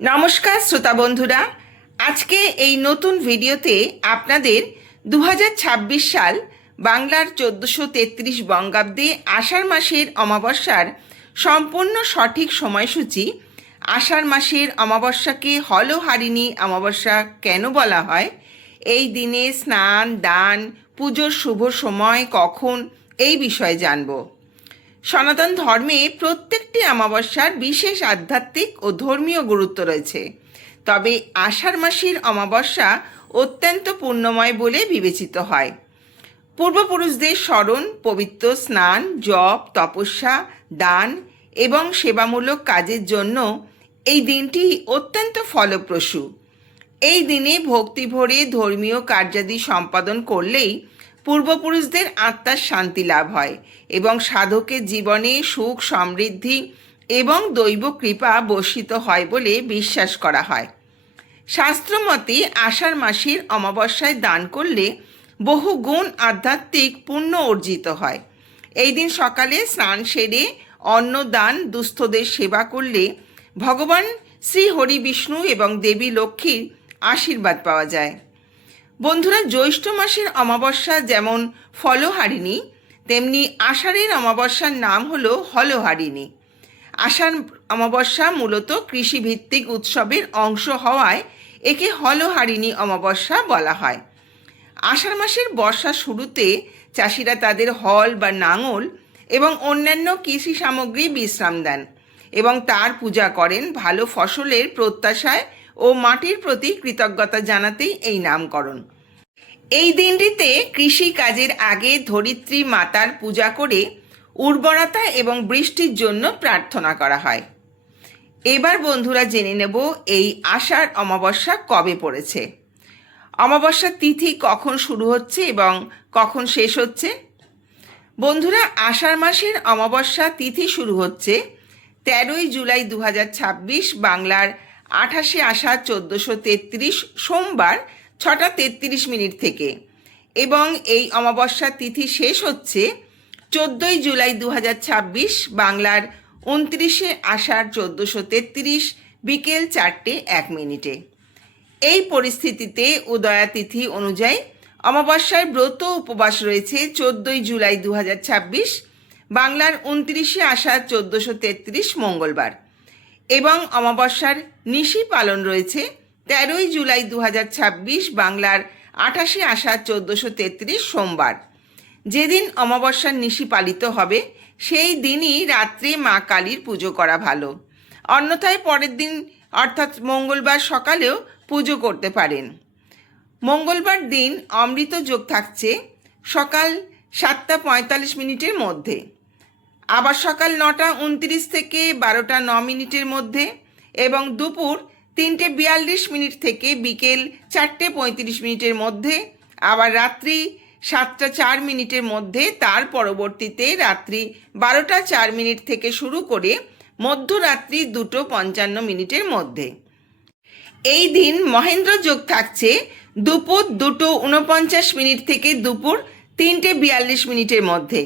নমস্কার শ্রোতা বন্ধুরা, আজকে এই নতুন ভিডিওতে আপনাদের 2026 সাল বাংলার 1433 বঙ্গাব্দে আষাঢ় মাসের অমাবস্যার সম্পূর্ণ সঠিক সময়সূচি, আষাঢ় মাসের অমাবস্যাকে হলহারিণী অমাবস্যা কেন বলা হয়, এই দিনে স্নান, দান, পুজোর শুভ সময় কখন, এই বিষয়ে জানব। সনাতন ধর্মে প্রত্যেকটি অমাবস্যার বিশেষ আধ্যাত্মিক ও ধর্মীয় গুরুত্ব রয়েছে। তবে আষাঢ় মাসের অমাবস্যা অত্যন্ত পুণ্যময় বলে বিবেচিত হয়। পূর্বপুরুষদের স্মরণ, পবিত্র স্নান, জপ, তপস্যা, দান এবং সেবামূলক কাজের জন্য এই দিনটি অত্যন্ত ফলপ্রসূ। এই দিনে ভক্তি ভরে ধর্মীয় কার্যাদি সম্পাদন করলেই পূর্বপুরুষদের আত্মার শান্তি লাভ হয় এবং সাধকের জীবনে সুখ, সমৃদ্ধি এবং দৈব কৃপা বর্ষিত হয় বলে বিশ্বাস করা হয়। শাস্ত্রমতে আষাঢ় মাসের অমাবস্যায় দান করলে বহু গুণ আধ্যাত্মিক পুণ্য অর্জিত হয়। এই দিন সকালে স্নান সেরে অন্ন দান, দুস্থদের সেবা করলে ভগবান শ্রী হরি বিষ্ণু এবং দেবী লক্ষ্মীর আশীর্বাদ পাওয়া যায়। বন্ধুরা, জ্যৈষ্ঠ মাসের অমাবস্যা যেমন ফলহারিণী, তেমনি আষাঢ়ের অমাবস্যার নাম হলো হলহারিণী। আষাঢ় অমাবস্যা মূলত কৃষিভিত্তিক উৎসবের অংশ হওয়ায় একে হলহারিণী অমাবস্যা বলা হয়। আষাঢ় মাসের বর্ষা শুরুতে চাষিরা তাদের হল বা নাঙল এবং অন্যান্য কৃষি সামগ্রী বিশ্রাম দেন এবং তার পূজা করেন ভালো ফসলের প্রত্যাশায় ও মাটির প্রতি কৃতজ্ঞতা জানাতেই এই নামকরণ। এই দিনটিতে কৃষি কাজের আগে ধরিত্রী মাতার পূজা করে উর্বরতা এবং বৃষ্টির জন্য প্রার্থনা করা হয়। এবার বন্ধুরা জেনে নেব এই আষাঢ় অমাবস্যা কবে পড়েছে, অমাবস্যার তিথি কখন শুরু হচ্ছে এবং কখন শেষ হচ্ছে। বন্ধুরা, আষাঢ় মাসের অমাবস্যা তিথি শুরু হচ্ছে 13ই জুলাই 2026 বাংলার 28শে আষাঢ় 1433 সোমবার 6টা 33 মিনিট থেকে এবং এই অমাবস্যা তিথি শেষ হচ্ছে 14ই জুলাই 2026 বাংলার 29শে আষাঢ় 1433 বিকেল 4টে 1 মিনিটে। এই পরিস্থিতিতে উদয়া তিথি অনুযায়ী অমাবস্যায় ব্রত উপবাস রয়েছে 14ই জুলাই 2026 বাংলার 29শে আষাঢ় 1433 মঙ্গলবার এবং অমাবস্যার নিশি পালন রয়েছে 13ই জুলাই 2026 বাংলার 28শে আষাঢ় 1433 সোমবার। যেদিন অমাবস্যার নিশি পালিত হবে সেই দিনই রাত্রে মা কালীর পুজো করা ভালো। অন্যথায় পরের দিন অর্থাৎ মঙ্গলবার সকালেও পুজো করতে পারেন। মঙ্গলবার দিন অমৃত যোগ থাকছে সকাল 7টা 45 মিনিটের মধ্যে, আবার সকাল 9টা 29 থেকে 12টা 9 মিনিটের মধ্যে এবং দুপুর 3টে 42 মিনিট থেকে বিকেল 4টে 35 মিনিটের মধ্যে, আবার রাত্রি 7টা 4 মিনিটের মধ্যে, তার পরবর্তীতে রাত্রি 12টা 4 মিনিট থেকে শুরু করে মধ্যরাত্রি 2টো 55 মিনিটের মধ্যে। এই দিন মহেন্দ্র যোগ থাকছে দুপুর 2টো 49 মিনিট থেকে দুপুর 3টে 42 মিনিটের মধ্যে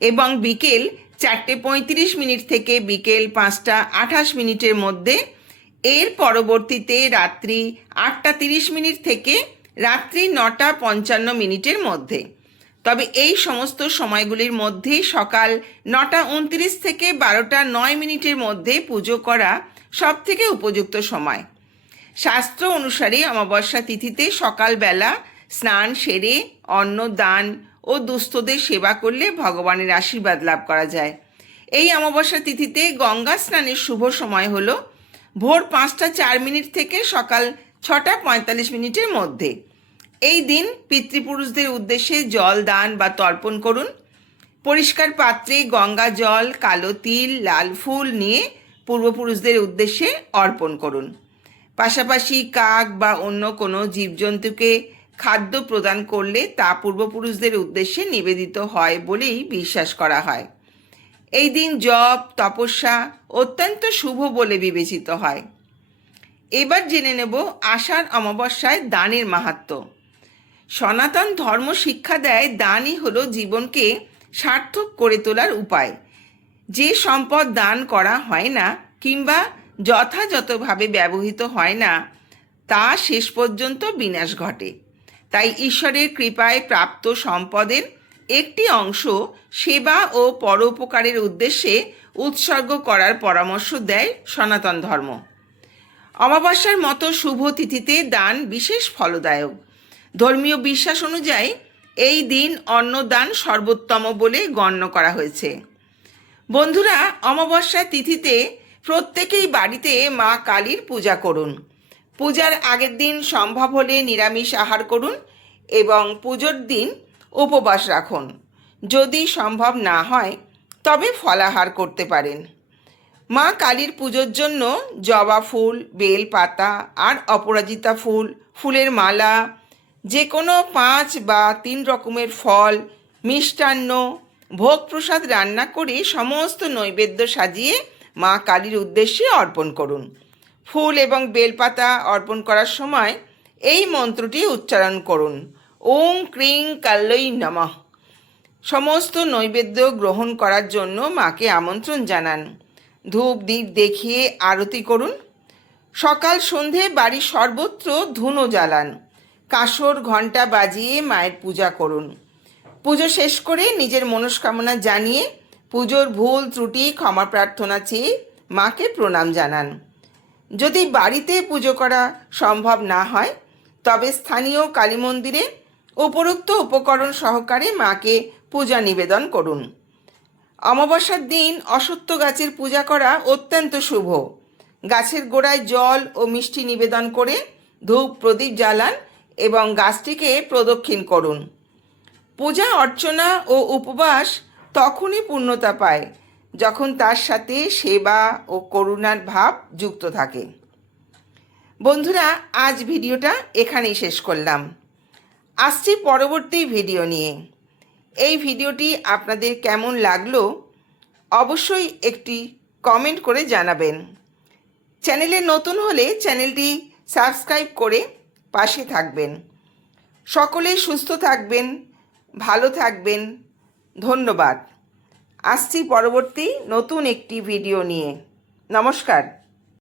এবং বিকেল 4টে 35 মিনিট থেকে বিকেল 5টা 28 মিনিটের মধ্যে। এর পরবর্তীতে রাত্রি 8টা 30 মিনিট থেকে রাত্রি 9টা 55 মিনিটের মধ্যে। তবে এই সমস্ত সময়গুলির মধ্যে সকাল 9টা 29 থেকে 12টা 9 মিনিটের মধ্যে পুজো করা সবথেকে উপযুক্ত সময়। শাস্ত্র অনুসারে অমাবস্যা তিথিতে সকালবেলা স্নান সেরে অন্ন দান ও দুস্থদের সেবা করলে ভগবানের আশীর্বাদ লাভ করা যায়। এই অমাবস্যা তিথিতে গঙ্গা স্নানের শুভ সময় হলো ভোর 5টা 4 মিনিট থেকে সকাল 6টা 45 মিনিটের মধ্যে। এই দিন পিতৃপুরুষদের উদ্দেশ্যে জল দান বা তর্পণ করুন। পরিষ্কার পাত্রে গঙ্গা জল, কালো তিল, লাল ফুল নিয়ে পূর্বপুরুষদের উদ্দেশ্যে অর্পণ করুন। পাশাপাশি কাক বা অন্য কোনো জীবজন্তুকে খাদ্য প্রদান করলে তা পূর্বপুরুষদের উদ্দেশ্যে নিবেদিত হয় বলেই বিশ্বাস করা হয়। এই দিন জপ, তপস্যা অত্যন্ত শুভ বলে বিবেচিত হয়। এবার জেনে নেব আষাঢ় অমাবস্যায় দানের মাহাত্ম্য। সনাতন ধর্ম শিক্ষা দেয় দানই হলো জীবনকে সার্থক করে তোলার উপায়। যে সম্পদ দান করা হয় না কিংবা যথাযথভাবে ব্যবহৃত হয় না, তা শেষ পর্যন্ত বিনাশ ঘটে। তাই ঈশ্বরের কৃপায় প্রাপ্ত সম্পদের একটি অংশ সেবা ও পরোপকারের উদ্দেশ্যে উৎসর্গ করার পরামর্শ দেয় সনাতন ধর্ম। অমাবস্যার মতো শুভ তিথিতে দান বিশেষ ফলদায়ক। ধর্মীয় বিশ্বাস অনুযায়ী এই দিন অন্নদান সর্বোত্তম বলে গণ্য করা হয়েছে। বন্ধুরা, অমাবস্যা তিথিতে প্রত্যেকেই বাড়িতে মা কালীর পূজা করুন। পূজার আগের দিন সম্ভব হলে নিরামিষ আহার করুন এবং পুজোর দিন উপবাস রাখুন। যদি সম্ভব না হয় তবে ফলাহার করতে পারেন। মা কালীর পুজোর জন্য জবা ফুল, বেল পাতা আর অপরাজিতা ফুল, ফুলের মালা, যে কোনো 5 বা 3 রকমের ফল, মিষ্টান্ন, ভোগ প্রসাদ রান্না করে সমস্ত নৈবেদ্য সাজিয়ে মা কালীর উদ্দেশ্যে অর্পণ করুন। ফুল এবং বেলপাতা অর্পণ করার সময় এই মন্ত্রটি উচ্চারণ করুন, ওং ক্রিং কাল্যই নমঃ। সমস্ত নৈবেদ্য গ্রহণ করার জন্য মাকে আমন্ত্রণ জানান। ধূপ দীপ দেখিয়ে আরতি করুন। সকাল সন্ধে বাড়ির সর্বত্র ধুনো জ্বালান। কাঁসর ঘণ্টা বাজিয়ে মায়ের পূজা করুন। পুজো শেষ করে নিজের মনস্কামনা জানিয়ে পুজোর ভুল ত্রুটি ক্ষমা প্রার্থনা চেয়ে মাকে প্রণাম জানান। যদি বাড়িতে পুজো করা সম্ভব না হয় তবে স্থানীয় কালী মন্দিরে উপরোক্ত উপকরণ সহকারে মাকে পূজা নিবেদন করুন। অমাবস্যার দিন অশ্বত্থ গাছের পূজা করা অত্যন্ত শুভ। গাছের গোড়ায় জল ও মিষ্টি নিবেদন করে ধূপ প্রদীপ জ্বালান এবং গাছটিকে প্রদক্ষিণ করুন। পূজা অর্চনা ও উপবাস তখনই পূর্ণতা পায় যখন তার সাথে সেবা ও করুণার ভাব যুক্ত থাকে। বন্ধুরা, আজ ভিডিওটা এখানেই শেষ করলাম। আসছি পরবর্তী ভিডিও নিয়ে। এই ভিডিওটি আপনাদের কেমন লাগলো অবশ্যই একটি কমেন্ট করে জানাবেন। চ্যানেলে নতুন হলে চ্যানেলটি সাবস্ক্রাইব করে পাশে থাকবেন। সকলেই সুস্থ থাকবেন, ভালো থাকবেন। ধন্যবাদ। আসছি পরবর্তী নতুন একটি ভিডিও নিয়ে। নমস্কার।